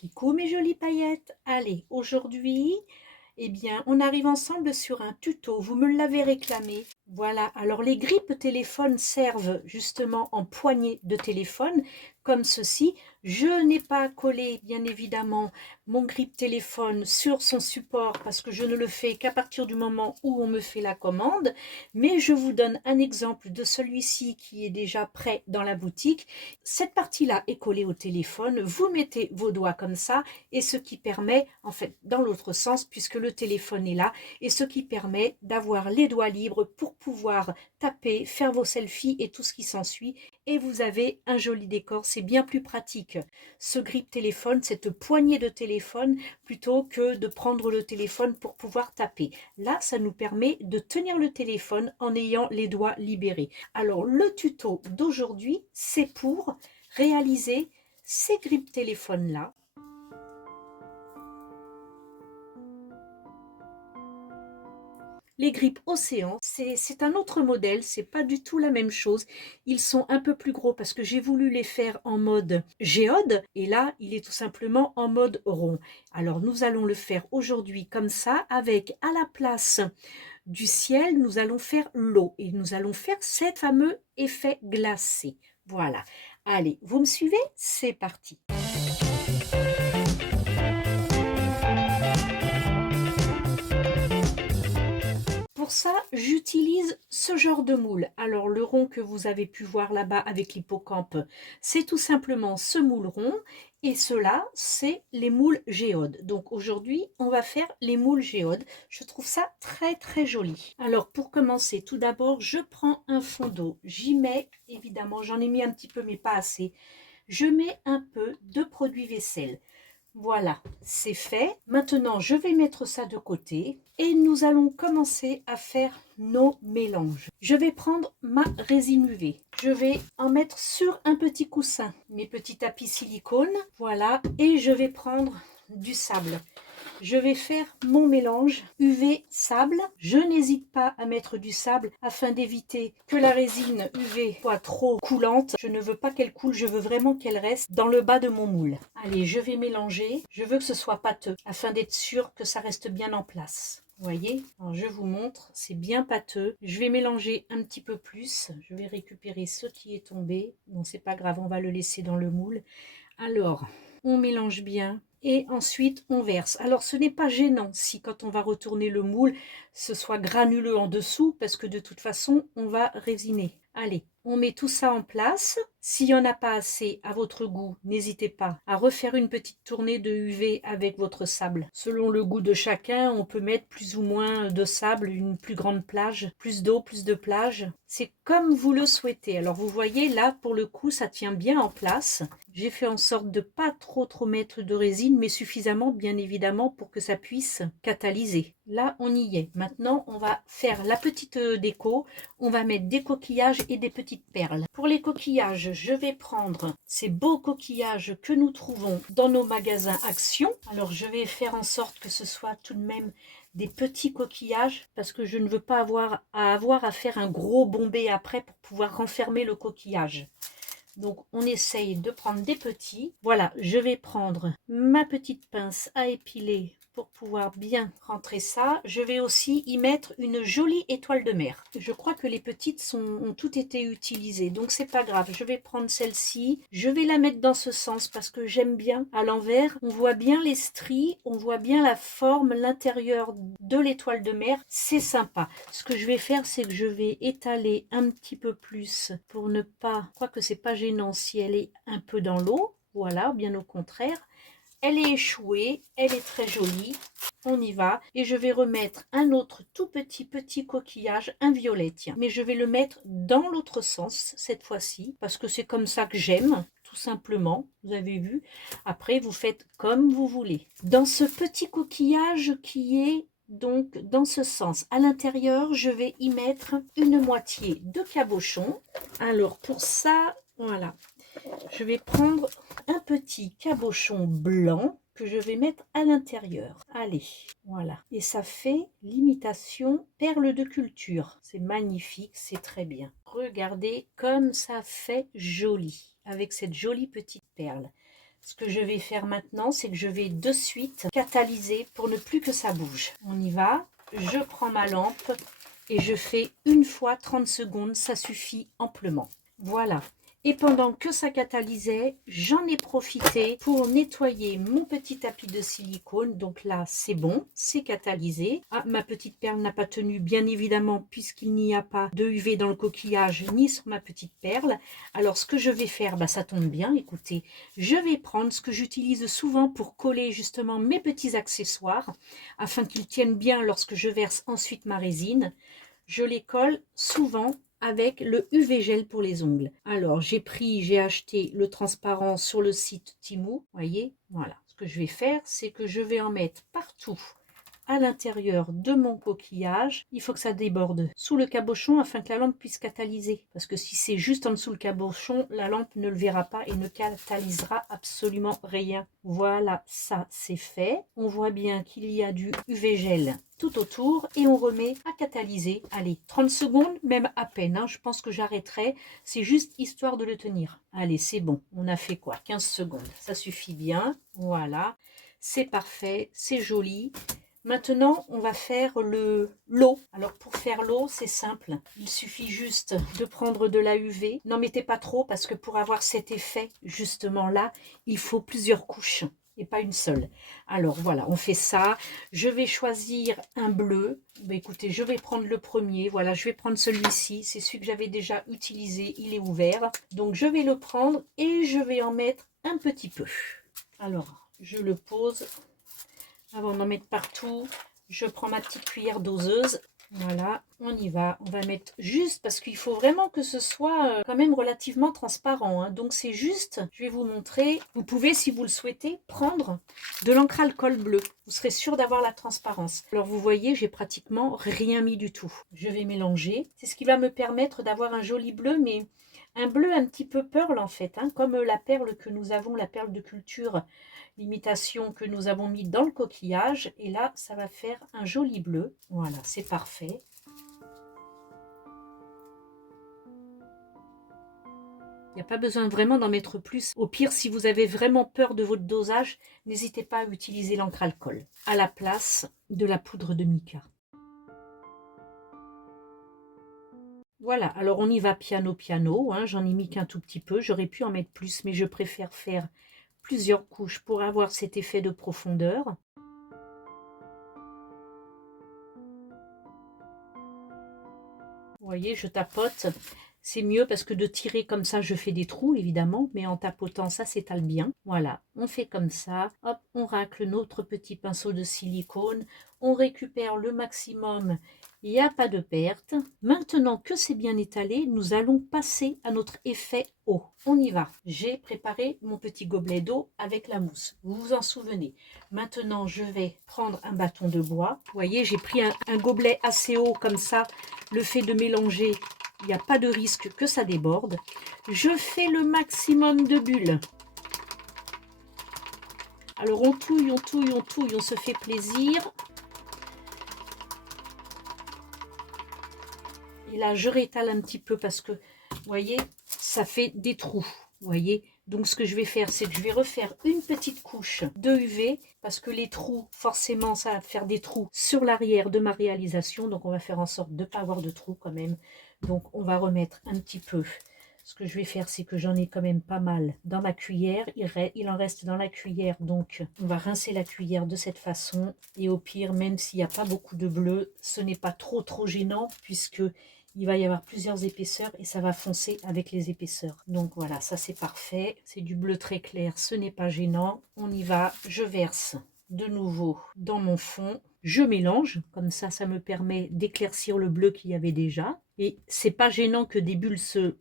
Coucou mes jolies paillettes. Allez, aujourd'hui, on arrive ensemble sur un tuto. Vous me l'avez réclamé. Voilà, alors les grippes téléphones servent justement en poignée de téléphone, comme ceci. Je n'ai pas collé, bien évidemment, mon grippe téléphone sur son support parce que je ne le fais qu'à partir du moment où on me fait la commande. Mais je vous donne un exemple de celui-ci qui est déjà prêt dans la boutique. Cette partie-là est collée au téléphone. Vous mettez vos doigts comme ça et ce qui permet, en fait, dans l'autre sens, puisque le téléphone est là, et ce qui permet d'avoir les doigts libres pour pouvoir taper, faire vos selfies et tout ce qui s'ensuit. Et vous avez un joli décor, c'est bien plus pratique. Ce grip téléphone, cette poignée de téléphone, plutôt que de prendre le téléphone pour pouvoir taper. Là, ça nous permet de tenir le téléphone en ayant les doigts libérés. Alors, le tuto d'aujourd'hui, c'est pour réaliser ces grips téléphones-là. Les grippes Océan, c'est un autre modèle, c'est pas du tout la même chose. Ils sont un peu plus gros parce que j'ai voulu les faire en mode géode et là, il est tout simplement en mode rond. Alors, nous allons le faire aujourd'hui comme ça avec à la place du ciel, nous allons faire l'eau et nous allons faire cet fameux effet glacé. Voilà. Allez, vous me suivez? C'est parti. Pour ça, j'utilise ce genre de moule. Alors, le rond que vous avez pu voir là-bas avec l'hippocampe, c'est tout simplement ce moule rond. Et ceux-là, c'est les moules géodes. Donc, aujourd'hui, on va faire les moules géodes. Je trouve ça très, très joli. Alors, pour commencer, tout d'abord, je prends un fond d'eau. J'y mets, évidemment, j'en ai mis un petit peu, mais pas assez. Je mets un peu de produit vaisselle. Voilà, c'est fait. Maintenant, je vais mettre ça de côté et nous allons commencer à faire nos mélanges. Je vais prendre ma résine UV. Je vais en mettre sur un petit coussin, mes petits tapis silicone. Voilà, et je vais prendre du sable. Je vais faire mon mélange UV sable. Je n'hésite pas à mettre du sable afin d'éviter que la résine UV soit trop coulante. Je ne veux pas qu'elle coule, je veux vraiment qu'elle reste dans le bas de mon moule. Allez, je vais mélanger. Je veux que ce soit pâteux afin d'être sûr que ça reste bien en place. Vous voyez, alors je vous montre, c'est bien pâteux. Je vais mélanger un petit peu plus. Je vais récupérer ce qui est tombé. Bon, c'est pas grave, on va le laisser dans le moule. Alors, on mélange bien et ensuite on verse. Alors, ce n'est pas gênant si quand on va retourner le moule, ce soit granuleux en dessous parce que de toute façon, on va résiner. Allez, on met tout ça en place. S'il n'y en a pas assez à votre goût, n'hésitez pas à refaire une petite tournée de UV avec votre sable. Selon le goût de chacun, on peut mettre plus ou moins de sable, une plus grande plage, plus d'eau, plus de plage. C'est comme vous le souhaitez. Alors vous voyez, là, pour le coup, ça tient bien en place. J'ai fait en sorte de pas trop mettre de résine, mais suffisamment, bien évidemment, pour que ça puisse catalyser. Là, on y est. Maintenant, on va faire la petite déco. On va mettre des coquillages et des petites perles. Pour les coquillages, je vais prendre ces beaux coquillages que nous trouvons dans nos magasins Action. Alors, je vais faire en sorte que ce soit tout de même des petits coquillages parce que je ne veux pas avoir à faire un gros bombé après pour pouvoir renfermer le coquillage. Donc, on essaye de prendre des petits. Voilà, je vais prendre ma petite pince à épiler pour pouvoir bien rentrer ça. Je vais aussi y mettre une jolie étoile de mer. Je crois que les petites ont toutes été utilisées, donc c'est pas grave. Je vais prendre celle-ci. Je vais la mettre dans ce sens parce que j'aime bien à l'envers. On voit bien les stries, on voit bien la forme, l'intérieur de l'étoile de mer. C'est sympa. Ce que je vais faire, c'est que je vais étaler un petit peu plus pour ne pas... Je crois que c'est pas gênant si elle est un peu dans l'eau. Voilà, bien au contraire. Elle est échouée, elle est très jolie. On y va. Et je vais remettre un autre tout petit coquillage, un violet, tiens. Mais je vais le mettre dans l'autre sens cette fois-ci, parce que c'est comme ça que j'aime, tout simplement. Vous avez vu. Après, vous faites comme vous voulez. Dans ce petit coquillage qui est donc dans ce sens, à l'intérieur, je vais y mettre une moitié de cabochon. Alors pour ça, voilà. Je vais prendre un petit cabochon blanc que je vais mettre à l'intérieur. Allez, voilà. Et ça fait l'imitation perle de culture. C'est magnifique, c'est très bien. Regardez comme ça fait joli, avec cette jolie petite perle. Ce que je vais faire maintenant, c'est que je vais de suite catalyser pour ne plus que ça bouge. On y va. Je prends ma lampe et je fais une fois 30 secondes, ça suffit amplement. Voilà. Et pendant que ça catalysait, j'en ai profité pour nettoyer mon petit tapis de silicone. Donc là, c'est bon, c'est catalysé. Ah, ma petite perle n'a pas tenu, bien évidemment, puisqu'il n'y a pas de UV dans le coquillage ni sur ma petite perle. Alors, ce que je vais faire, bah, ça tombe bien, écoutez, je vais prendre ce que j'utilise souvent pour coller justement mes petits accessoires, afin qu'ils tiennent bien lorsque je verse ensuite ma résine. Je les colle souvent avec le UV gel pour les ongles. Alors, j'ai acheté le transparent sur le site Temu. Voyez, voilà. Ce que je vais faire, c'est que je vais en mettre partout à l'intérieur de mon coquillage. Il faut que ça déborde sous le cabochon afin que la lampe puisse catalyser. Parce que si c'est juste en dessous le cabochon, la lampe ne le verra pas et ne catalysera absolument rien. Voilà, ça c'est fait. On voit bien qu'il y a du UV gel tout autour et on remet à catalyser. Allez, 30 secondes, même à peine, hein. Je pense que j'arrêterai. C'est juste histoire de le tenir. Allez, c'est bon. On a fait quoi? 15 secondes. Ça suffit bien. Voilà. C'est parfait. C'est joli. Maintenant, on va faire l'eau. Alors, pour faire l'eau, c'est simple. Il suffit juste de prendre de la UV. N'en mettez pas trop parce que pour avoir cet effet, justement là, il faut plusieurs couches et pas une seule. Alors, voilà, on fait ça. Je vais choisir un bleu. Ben, écoutez, je vais prendre le premier. Voilà, je vais prendre celui-ci. C'est celui que j'avais déjà utilisé. Il est ouvert. Donc, je vais le prendre et je vais en mettre un petit peu. Alors, je le pose. Avant d'en mettre partout, je prends ma petite cuillère doseuse. Voilà, on y va. On va mettre juste parce qu'il faut vraiment que ce soit quand même relativement transparent, hein. Donc c'est juste, je vais vous montrer. Vous pouvez, si vous le souhaitez, prendre de l'encre alcool bleu. Vous serez sûr d'avoir la transparence. Alors vous voyez, j'ai pratiquement rien mis du tout. Je vais mélanger. C'est ce qui va me permettre d'avoir un joli bleu, mais un bleu un petit peu pearl en fait, hein, comme la perle que nous avons, la perle de culture, l'imitation que nous avons mis dans le coquillage. Et là, ça va faire un joli bleu. Voilà, c'est parfait. Il n'y a pas besoin vraiment d'en mettre plus. Au pire, si vous avez vraiment peur de votre dosage, n'hésitez pas à utiliser l'encre alcool à la place de la poudre de mica. Voilà, alors on y va piano piano, hein. J'en ai mis qu'un tout petit peu, j'aurais pu en mettre plus, mais je préfère faire plusieurs couches pour avoir cet effet de profondeur. Vous voyez, je tapote, c'est mieux parce que de tirer comme ça, je fais des trous évidemment, mais en tapotant ça s'étale bien. Voilà, on fait comme ça, hop, on racle notre petit pinceau de silicone, on récupère le maximum. Il n'y a pas de perte. Maintenant que c'est bien étalé, nous allons passer à notre effet eau. On y va. J'ai préparé mon petit gobelet d'eau avec la mousse. Vous vous en souvenez. Maintenant, je vais prendre un bâton de bois. Vous voyez, j'ai pris un gobelet assez haut comme ça. Le fait de mélanger, il n'y a pas de risque que ça déborde. Je fais le maximum de bulles. Alors, on touille, on touille, on touille, on se fait plaisir. Et là, je rétale un petit peu parce que, vous voyez, ça fait des trous. Vous voyez, donc ce que je vais faire, c'est que je vais refaire une petite couche de UV parce que les trous, forcément, ça va faire des trous sur l'arrière de ma réalisation. Donc, on va faire en sorte de ne pas avoir de trous quand même. Donc, on va remettre un petit peu. Ce que je vais faire, c'est que j'en ai quand même pas mal dans ma cuillère. Il en reste dans la cuillère, donc on va rincer la cuillère de cette façon. Et au pire, même s'il n'y a pas beaucoup de bleu, ce n'est pas trop gênant puisque il va y avoir plusieurs épaisseurs et ça va foncer avec les épaisseurs. Donc voilà, ça c'est parfait. C'est du bleu très clair, ce n'est pas gênant. On y va, je verse de nouveau dans mon fond. Je mélange, comme ça me permet d'éclaircir le bleu qu'il y avait déjà. Et c'est pas gênant que des bulles se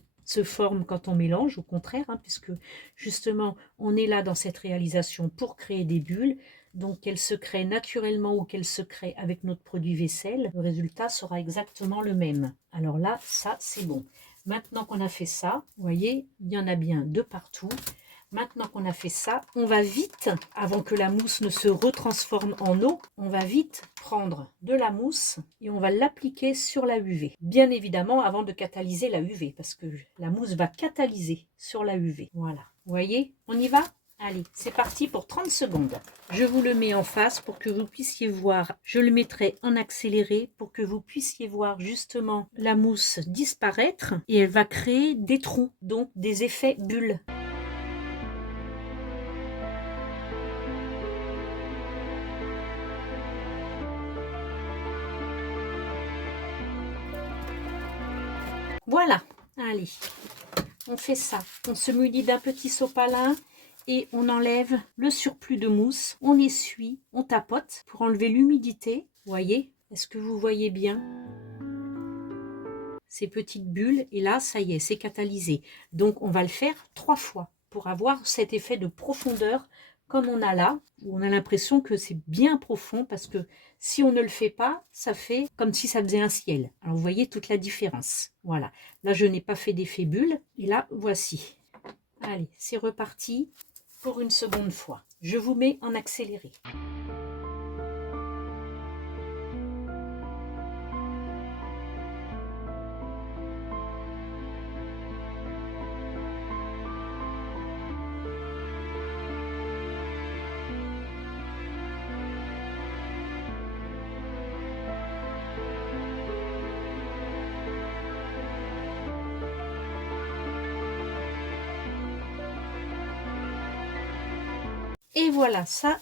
forment quand on mélange, au contraire, hein, puisque justement on est là dans cette réalisation pour créer des bulles. Donc qu'elles se créent naturellement ou qu'elles se créent avec notre produit vaisselle, le résultat sera exactement le même. Alors là, ça c'est bon. Maintenant qu'on a fait ça, vous voyez, il y en a bien de partout. Maintenant qu'on a fait ça, on va vite, avant que la mousse ne se retransforme en eau, on va vite prendre de la mousse et on va l'appliquer sur la UV. Bien évidemment, avant de catalyser la UV, parce que la mousse va catalyser sur la UV. Voilà, vous voyez, on y va? Allez, c'est parti pour 30 secondes. Je vous le mets en face pour que vous puissiez voir. Je le mettrai en accéléré pour que vous puissiez voir justement la mousse disparaître et elle va créer des trous, donc des effets bulles. Voilà, allez, on fait ça. On se munit d'un petit sopalin et on enlève le surplus de mousse. On essuie, on tapote pour enlever l'humidité. Voyez, est-ce que vous voyez bien ces petites bulles? Et là, ça y est, c'est catalysé. Donc, on va le faire 3 fois pour avoir cet effet de profondeur comme on a là, où on a l'impression que c'est bien profond parce que si on ne le fait pas, ça fait comme si ça faisait un ciel. Alors, vous voyez toute la différence. Voilà. Là, je n'ai pas fait d'effet bulle. Et là, voici. Allez, c'est reparti pour une seconde fois. Je vous mets en accéléré. Et voilà, ça,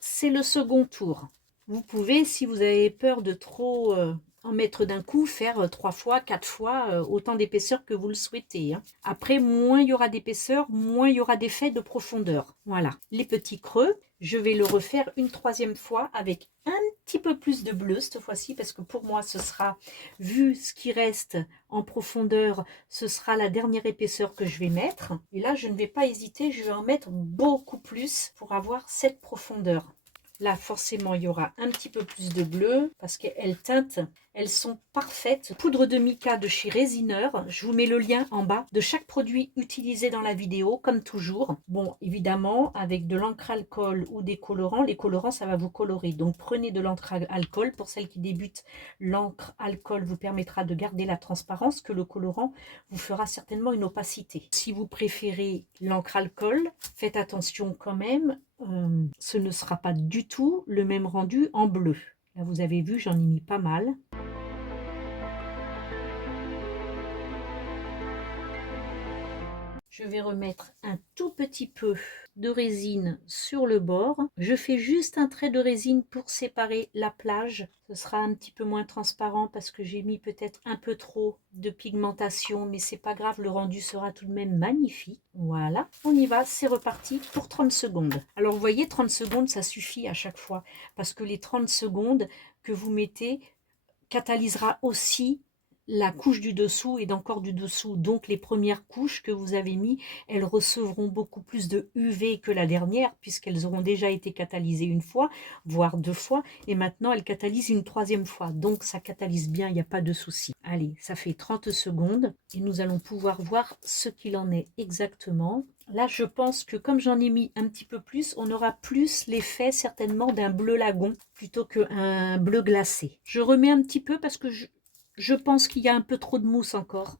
c'est le second tour. Vous pouvez, si vous avez peur de trop en mettre d'un coup, faire 3 fois, 4 fois, autant d'épaisseur que vous le souhaitez. Hein. Après, moins il y aura d'épaisseur, moins il y aura d'effet de profondeur. Voilà, les petits creux, je vais le refaire une 3e fois avec un petit peu plus de bleu cette fois-ci, parce que pour moi, ce sera, vu ce qui reste en profondeur, ce sera la dernière épaisseur que je vais mettre. Et là, je ne vais pas hésiter, je vais en mettre beaucoup plus pour avoir cette profondeur. Là, forcément, il y aura un petit peu plus de bleu parce qu'elles teintent, elles sont parfaites. Poudre de mica de chez Résineur. Je vous mets le lien en bas de chaque produit utilisé dans la vidéo, comme toujours. Bon, évidemment, avec de l'encre alcool ou des colorants, les colorants, ça va vous colorer. Donc, prenez de l'encre alcool. Pour celles qui débutent, l'encre alcool vous permettra de garder la transparence, que le colorant vous fera certainement une opacité. Si vous préférez l'encre alcool, faites attention quand même. Ce ne sera pas du tout le même rendu en bleu. Là, vous avez vu, j'en ai mis pas mal. Je vais remettre un tout petit peu de résine sur le bord. Je fais juste un trait de résine pour séparer la plage. Ce sera un petit peu moins transparent parce que j'ai mis peut-être un peu trop de pigmentation, mais c'est pas grave, le rendu sera tout de même magnifique. Voilà, on y va, c'est reparti pour 30 secondes. Alors vous voyez, 30 secondes, ça suffit à chaque fois parce que les 30 secondes que vous mettez catalysera aussi la couche du dessous et d'encore du dessous. Donc les premières couches que vous avez mis, elles recevront beaucoup plus de UV que la dernière puisqu'elles auront déjà été catalysées une fois, voire 2 fois. Et maintenant, elles catalysent une 3e fois. Donc ça catalyse bien, il n'y a pas de souci. Allez, ça fait 30 secondes et nous allons pouvoir voir ce qu'il en est exactement. Là, je pense que comme j'en ai mis un petit peu plus, on aura plus l'effet certainement d'un bleu lagon plutôt qu'un bleu glacé. Je remets un petit peu parce que je pense qu'il y a un peu trop de mousse encore.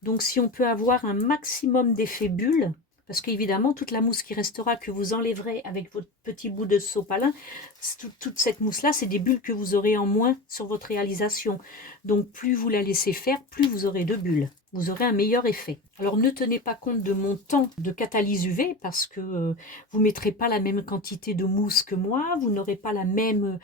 Donc si on peut avoir un maximum d'effet bulle, parce qu'évidemment toute la mousse qui restera que vous enlèverez avec votre petit bout de sopalin, toute cette mousse-là, c'est des bulles que vous aurez en moins sur votre réalisation. Donc plus vous la laissez faire, plus vous aurez de bulles. Vous aurez un meilleur effet. Alors ne tenez pas compte de mon temps de catalyse UV parce que vous ne mettrez pas la même quantité de mousse que moi, vous n'aurez pas la même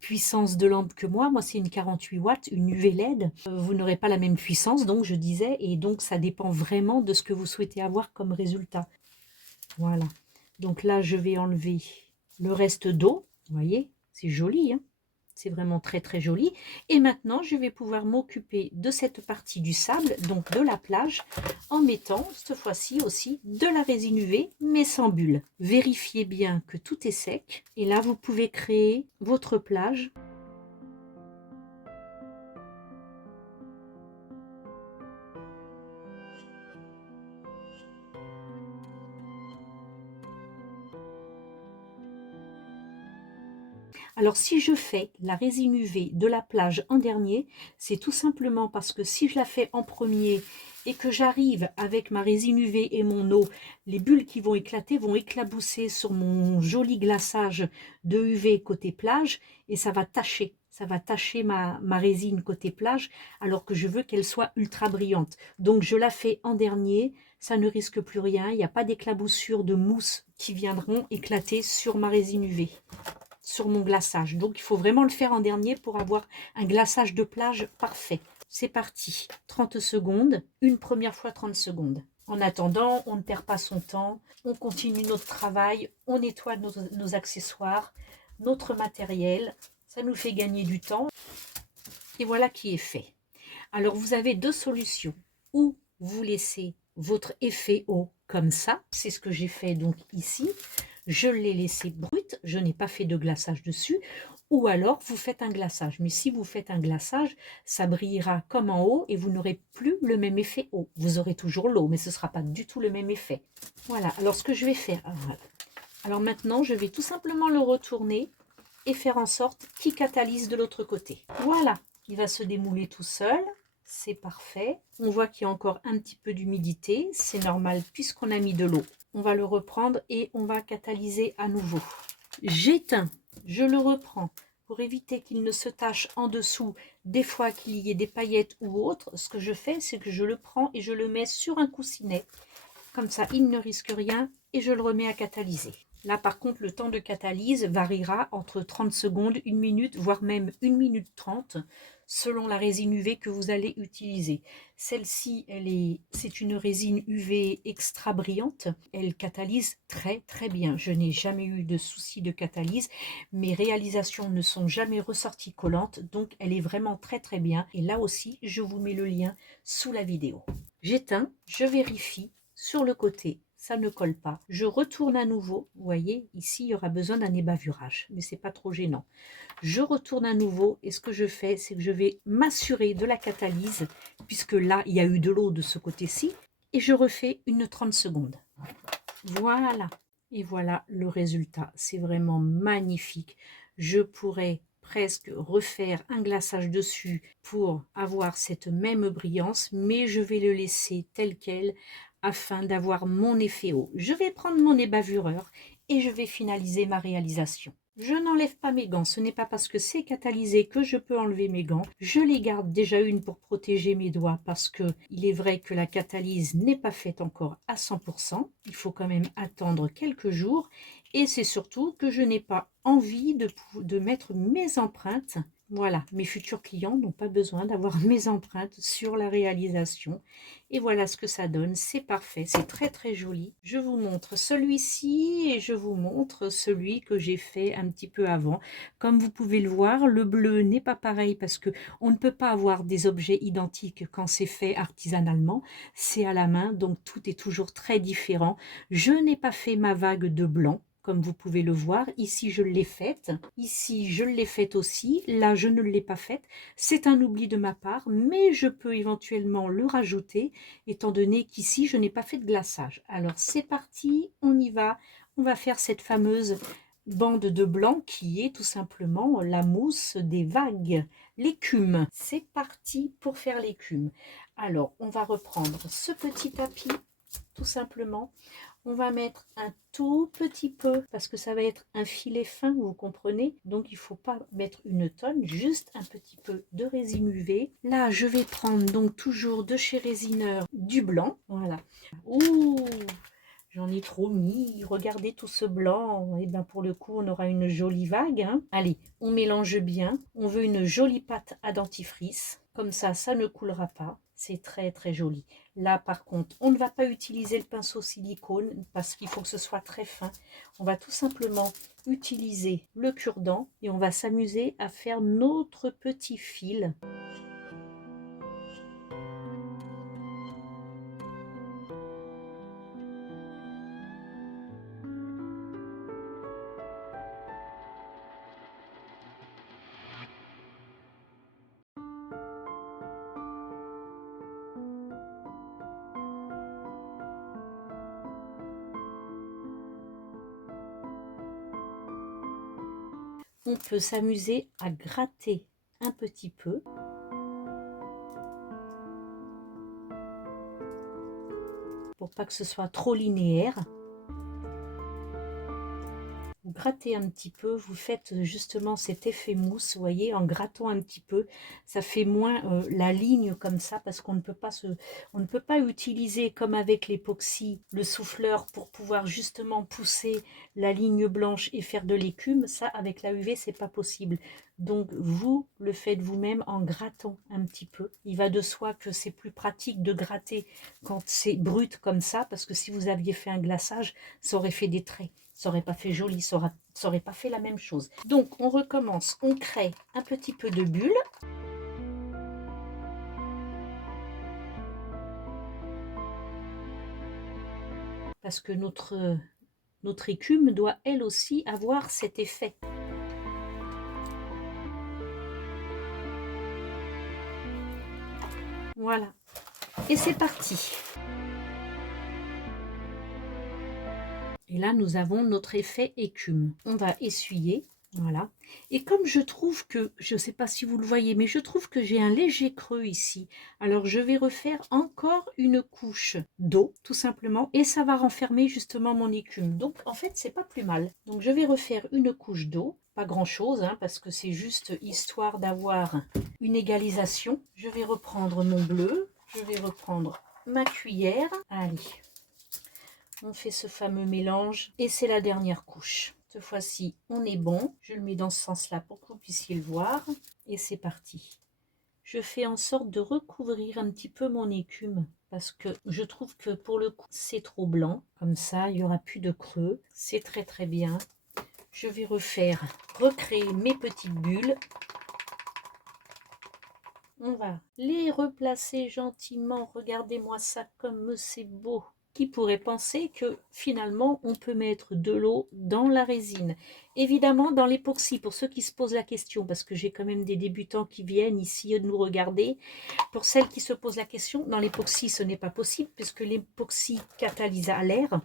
puissance de lampe que moi. Moi, c'est une 48 watts, une UV LED. Vous n'aurez pas la même puissance, donc je disais, et donc ça dépend vraiment de ce que vous souhaitez avoir comme résultat. Voilà. Donc là, je vais enlever le reste d'eau. Vous voyez, c'est joli, hein? C'est vraiment très très joli. Et maintenant, je vais pouvoir m'occuper de cette partie du sable, donc de la plage, en mettant cette fois-ci aussi de la résine UV, mais sans bulle. Vérifiez bien que tout est sec. Et là, vous pouvez créer votre plage. Alors si je fais la résine UV de la plage en dernier, c'est tout simplement parce que si je la fais en premier et que j'arrive avec ma résine UV et mon eau, les bulles qui vont éclater vont éclabousser sur mon joli glaçage de UV côté plage et ça va tacher. Ça va tacher ma résine côté plage alors que je veux qu'elle soit ultra brillante. Donc je la fais en dernier, ça ne risque plus rien, il n'y a pas d'éclaboussures de mousse qui viendront éclater sur ma résine UV, sur mon glaçage. Donc il faut vraiment le faire en dernier pour avoir un glaçage de plage parfait. C'est parti, 30 secondes, une première fois 30 secondes. En attendant, on ne perd pas son temps, on continue notre travail, on nettoie nos accessoires, notre matériel, ça nous fait gagner du temps. Et voilà qui est fait. Alors vous avez deux solutions. Ou vous laissez votre effet eau comme ça, c'est ce que j'ai fait donc ici. Je l'ai laissé brut, je n'ai pas fait de glaçage dessus. Ou alors vous faites un glaçage. Mais si vous faites un glaçage, ça brillera comme en haut et vous n'aurez plus le même effet eau. Vous aurez toujours l'eau, mais ce ne sera pas du tout le même effet. Voilà, alors ce que je vais faire, alors maintenant je vais tout simplement le retourner et faire en sorte qu'il catalyse de l'autre côté. Voilà, il va se démouler tout seul. C'est parfait. On voit qu'il y a encore un petit peu d'humidité. C'est normal puisqu'on a mis de l'eau. On va le reprendre et on va catalyser à nouveau. J'éteins, je le reprends pour éviter qu'il ne se tache en dessous. Des fois qu'il y ait des paillettes ou autre, ce que je fais, c'est que je le prends et je le mets sur un coussinet. Comme ça, il ne risque rien et je le remets à catalyser. Là, par contre, le temps de catalyse variera entre 30 secondes, 1 minute, voire même 1 minute 30, selon la résine UV que vous allez utiliser. Celle-ci, c'est une résine UV extra brillante. Elle catalyse très très bien. Je n'ai jamais eu de souci de catalyse. Mes réalisations ne sont jamais ressorties collantes, donc elle est vraiment très très bien. Et là aussi, je vous mets le lien sous la vidéo. J'éteins, je vérifie. Sur le côté, ça ne colle pas. Je retourne à nouveau. Vous voyez, ici, il y aura besoin d'un ébavurage, mais c'est pas trop gênant. Je retourne à nouveau et ce que je fais, c'est que je vais m'assurer de la catalyse, puisque là, il y a eu de l'eau de ce côté-ci, et je refais une 30 secondes. Voilà. Et voilà le résultat. C'est vraiment magnifique. Je pourrais presque refaire un glaçage dessus pour avoir cette même brillance, mais je vais le laisser tel quel afin d'avoir mon effet eau. Je vais prendre mon ébavureur et je vais finaliser ma réalisation. Je n'enlève pas mes gants, ce n'est pas parce que c'est catalysé que je peux enlever mes gants. Je les garde déjà une pour protéger mes doigts parce que il est vrai que la catalyse n'est pas faite encore à 100%. Il faut quand même attendre quelques jours et c'est surtout que je n'ai pas envie de mettre mes empreintes. Voilà, mes futurs clients n'ont pas besoin d'avoir mes empreintes sur la réalisation. Et voilà ce que ça donne, c'est parfait, c'est très très joli. Je vous montre celui-ci et je vous montre celui que j'ai fait un petit peu avant. Comme vous pouvez le voir, le bleu n'est pas pareil parce que on ne peut pas avoir des objets identiques quand c'est fait artisanalement. C'est à la main, donc tout est toujours très différent. Je n'ai pas fait ma vague de blanc. Comme vous pouvez le voir, ici je l'ai faite, ici je l'ai faite aussi, là je ne l'ai pas faite. C'est un oubli de ma part, mais je peux éventuellement le rajouter, étant donné qu'ici je n'ai pas fait de glaçage. Alors c'est parti, on y va, on va faire cette fameuse bande de blanc qui est tout simplement la mousse des vagues, l'écume. C'est parti pour faire l'écume. Alors on va reprendre ce petit tapis, tout simplement. On va mettre un tout petit peu, parce que ça va être un filet fin, vous comprenez. Donc il ne faut pas mettre une tonne, juste un petit peu de résine UV. Là, je vais prendre donc toujours de chez Résineur du blanc. Voilà. Ouh, j'en ai trop mis. Regardez tout ce blanc. Et bien pour le coup, on aura une jolie vague. Hein. Allez, on mélange bien. On veut une jolie pâte à dentifrice. Comme ça ne coulera pas. C'est très très joli. Là par contre, on ne va pas utiliser le pinceau silicone parce qu'il faut que ce soit très fin. On va tout simplement utiliser le cure-dent et on va s'amuser à faire notre petit fil. On peut s'amuser à gratter un petit peu. pour pas que ce soit trop linéaire. Vous grattez un petit peu, vous faites justement cet effet mousse, vous voyez, en grattant un petit peu, ça fait moins la ligne comme ça, parce qu'on ne peut pas on ne peut pas utiliser comme avec l'époxy le souffleur pour pouvoir justement pousser la ligne blanche et faire de l'écume. Ça, avec la UV, c'est pas possible. Donc vous le faites vous-même en grattant un petit peu. Il va de soi que c'est plus pratique de gratter quand c'est brut comme ça, parce que si vous aviez fait un glaçage, ça aurait fait des traits. Ça n'aurait pas fait joli, ça aurait pas fait la même chose. Donc, on recommence, on crée un petit peu de bulles. Parce que notre écume doit elle aussi avoir cet effet. Voilà. Et c'est parti. Et là, nous avons notre effet écume. On va essuyer. Voilà. Et comme je trouve que, je ne sais pas si vous le voyez, mais je trouve que j'ai un léger creux ici. Alors, je vais refaire encore une couche d'eau, tout simplement. Et ça va renfermer justement mon écume. Donc, en fait, c'est pas plus mal. Donc, je vais refaire une couche d'eau. Pas grand-chose, hein, parce que c'est juste histoire d'avoir une égalisation. Je vais reprendre mon bleu. Je vais reprendre ma cuillère. Allez. On fait ce fameux mélange et c'est la dernière couche. Cette fois-ci, on est bon. Je le mets dans ce sens-là pour que vous puissiez le voir. Et c'est parti. Je fais en sorte de recouvrir un petit peu mon écume parce que je trouve que pour le coup, c'est trop blanc. Comme ça, il n'y aura plus de creux. C'est très très bien. Je vais recréer mes petites bulles. On va les replacer gentiment. Regardez-moi ça comme c'est beau. Qui pourrait penser que finalement on peut mettre de l'eau dans la résine. Évidemment dans l'époxy, pour ceux qui se posent la question, parce que j'ai quand même des débutants qui viennent ici nous regarder, pour celles qui se posent la question, dans l'époxy ce n'est pas possible puisque l'époxy catalyse à l'air.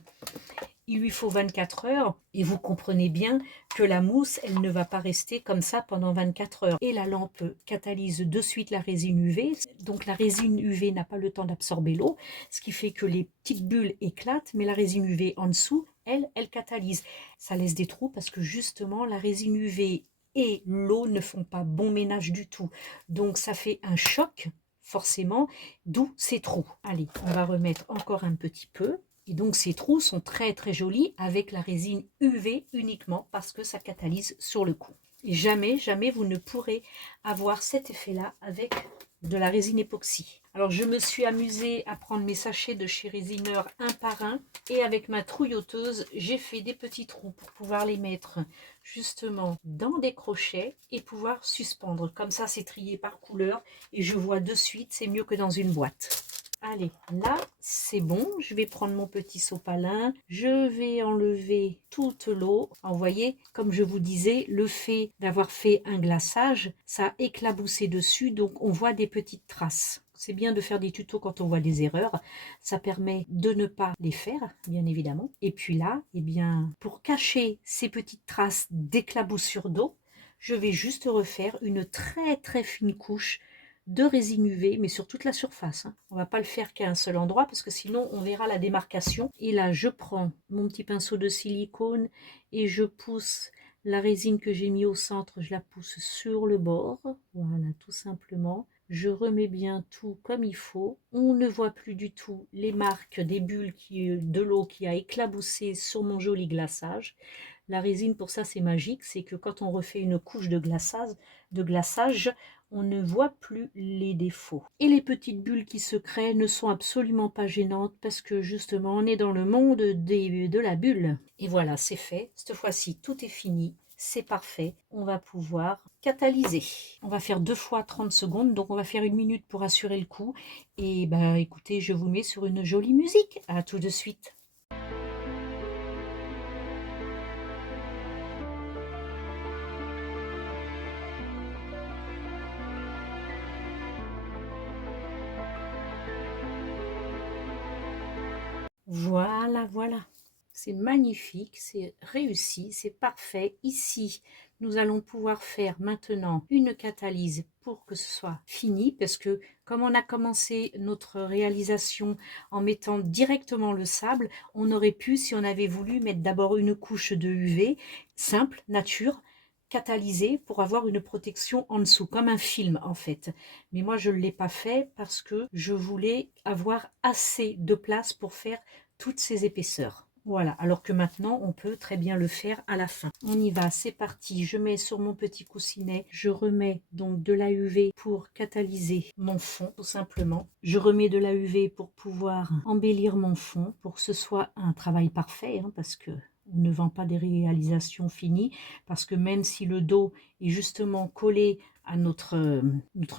Il lui faut 24 heures et vous comprenez bien que la mousse, elle ne va pas rester comme ça pendant 24 heures. Et la lampe catalyse de suite la résine UV, donc la résine UV n'a pas le temps d'absorber l'eau, ce qui fait que les petites bulles éclatent, mais la résine UV en dessous, elle catalyse. Ça laisse des trous parce que justement la résine UV et l'eau ne font pas bon ménage du tout. Donc ça fait un choc forcément, d'où ces trous. Allez, on va remettre encore un petit peu. Et donc ces trous sont très très jolis avec la résine UV uniquement parce que ça catalyse sur le coup. Et jamais, jamais vous ne pourrez avoir cet effet-là avec de la résine époxy. Alors je me suis amusée à prendre mes sachets de chez Résineur un par un et avec ma trouilloteuse, j'ai fait des petits trous pour pouvoir les mettre justement dans des crochets et pouvoir suspendre. Comme ça c'est trié par couleur et je vois de suite, c'est mieux que dans une boîte. Allez, là, c'est bon. Je vais prendre mon petit sopalin. Je vais enlever toute l'eau. Vous voyez, comme je vous disais, le fait d'avoir fait un glaçage, ça a éclaboussé dessus, donc on voit des petites traces. C'est bien de faire des tutos quand on voit des erreurs. Ça permet de ne pas les faire, bien évidemment. Et puis là, eh bien, pour cacher ces petites traces d'éclaboussure d'eau, je vais juste refaire une très très fine couche de résine UV, mais sur toute la surface. On va pas le faire qu'à un seul endroit parce que sinon on verra la démarcation. Et là, je prends mon petit pinceau de silicone et je pousse la résine que j'ai mis au centre, je la pousse sur le bord. Voilà, tout simplement. Je remets bien tout comme il faut. On ne voit plus du tout les marques des bulles de l'eau qui a éclaboussé sur mon joli glaçage. La résine, pour ça, c'est magique. C'est que quand on refait une couche de glaçage, on ne voit plus les défauts. Et les petites bulles qui se créent ne sont absolument pas gênantes parce que justement, on est dans le monde de la bulle. Et voilà, c'est fait. Cette fois-ci, tout est fini. C'est parfait. On va pouvoir catalyser. On va faire 2 fois 30 secondes. Donc, on va faire 1 minute pour assurer le coup. Et ben, écoutez, je vous mets sur une jolie musique. À tout de suite. Voilà, voilà. C'est magnifique, c'est réussi, c'est parfait. Ici, nous allons pouvoir faire maintenant une catalyse pour que ce soit fini, parce que comme on a commencé notre réalisation en mettant directement le sable, on aurait pu, si on avait voulu, mettre d'abord une couche de UV, simple, nature, catalysée, pour avoir une protection en dessous, comme un film en fait. Mais moi, je ne l'ai pas fait parce que je voulais avoir assez de place pour faire toutes ces épaisseurs. Voilà, alors que maintenant, on peut très bien le faire à la fin. On y va, c'est parti. Je mets sur mon petit coussinet, je remets donc de la UV pour catalyser mon fond, tout simplement. Je remets de la UV pour pouvoir embellir mon fond, pour que ce soit un travail parfait, hein, parce que on ne vend pas des réalisations finies, parce que même si le dos est justement collé à notre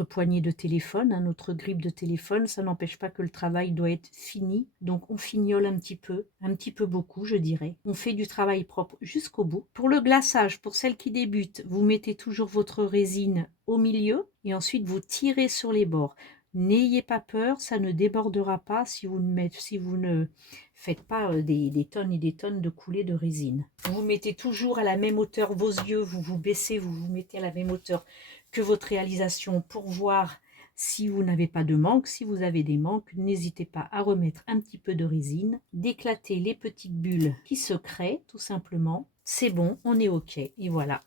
poignée de téléphone, à notre grippe de téléphone, ça n'empêche pas que le travail doit être fini. Donc on fignole un petit peu beaucoup, je dirais. On fait du travail propre jusqu'au bout. Pour le glaçage, pour celles qui débutent, vous mettez toujours votre résine au milieu et ensuite vous tirez sur les bords. N'ayez pas peur, ça ne débordera pas si vous ne faites pas des tonnes et des tonnes de coulées de résine. Vous mettez toujours à la même hauteur vos yeux, vous vous baissez, vous vous mettez à la même hauteur que votre réalisation pour voir si vous n'avez pas de manque. Si vous avez des manques, n'hésitez pas à remettre un petit peu de résine, d'éclater les petites bulles qui se créent tout simplement. C'est bon, on est OK et voilà.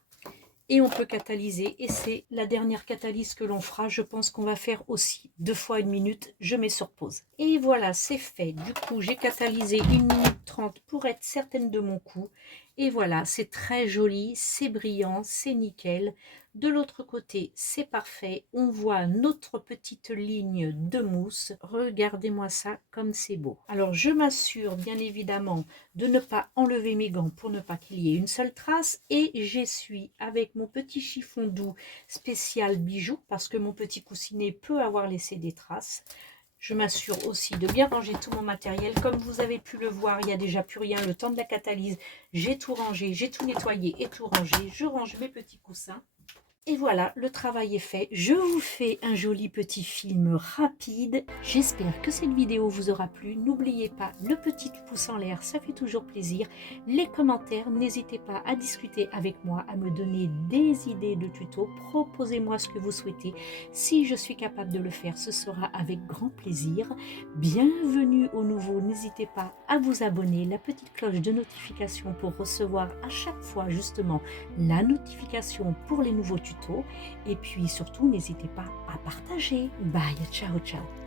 Et on peut catalyser et c'est la dernière catalyse que l'on fera. Je pense qu'on va faire aussi 2 fois 1 minute. Je mets sur pause. Et voilà, c'est fait. Du coup, j'ai catalysé 1 minute 30 pour être certaine de mon coup. Et voilà, c'est très joli, c'est brillant, c'est nickel. De l'autre côté, c'est parfait. On voit notre petite ligne de mousse. Regardez-moi ça comme c'est beau. Alors, je m'assure bien évidemment de ne pas enlever mes gants pour ne pas qu'il y ait une seule trace. Et j'essuie avec mon petit chiffon doux spécial bijoux parce que mon petit coussinet peut avoir laissé des traces. Je m'assure aussi de bien ranger tout mon matériel. Comme vous avez pu le voir, il n'y a déjà plus rien. Le temps de la catalyse, j'ai tout rangé, j'ai tout nettoyé et tout rangé. Je range mes petits coussins. Et voilà, le travail est fait. Je vous fais un joli petit film rapide. J'espère que cette vidéo vous aura plu. N'oubliez pas le petit pouce en l'air, ça fait toujours plaisir. Les commentaires, n'hésitez pas à discuter avec moi, à me donner des idées de tutos. Proposez-moi ce que vous souhaitez. Si je suis capable de le faire, ce sera avec grand plaisir. Bienvenue aux nouveaux. N'hésitez pas à vous abonner, la petite cloche de notification pour recevoir à chaque fois justement la notification pour les nouveaux tutos. Et puis surtout, n'hésitez pas à partager. Bye, ciao, ciao.